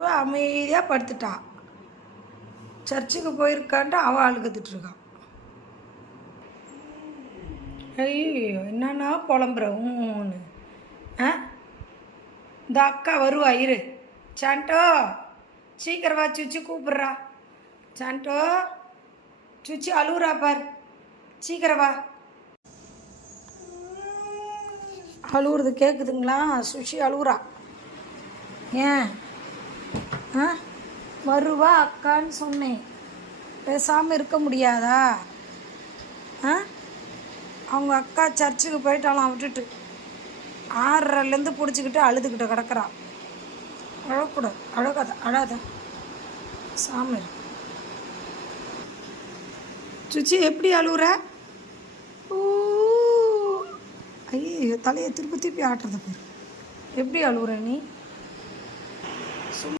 அமைதியாக படுத்துட்டா. சர்ச்சுக்கு போயிருக்கான்ட்டு அவள் அழுகத்துட்ருக்கான். ஐயோ என்னன்னா புலம்புற ஊன்னு. இந்த அக்கா வருவா இரு. சாண்டோ சீக்கிரம் வா, சுச்சி கூப்பிட்றா. சாண்டோ சுச்சி அழுகுறா பார், சீக்கிரம் வா. அழுகுறது கேட்குதுங்களா? சுச்சி அழுகுறா. ஏன் வருவா அக்கான்னு சொன்னேன், பேசாமல் இருக்க முடியாதா? அவங்க அக்கா சர்ச்சுக்கு போயிட்டாலாம் விட்டுட்டு 6:30லேருந்து பிடிச்சிக்கிட்டு அழுதுகிட்ட கிடக்குறான். அழக்கூடாது, அழாத சாமி. சுச்சி எப்படி அழுகுற? ஐயோ தலையை திருப்பி ஆட்டுறது பேர். எப்படி அழுகுற நீ?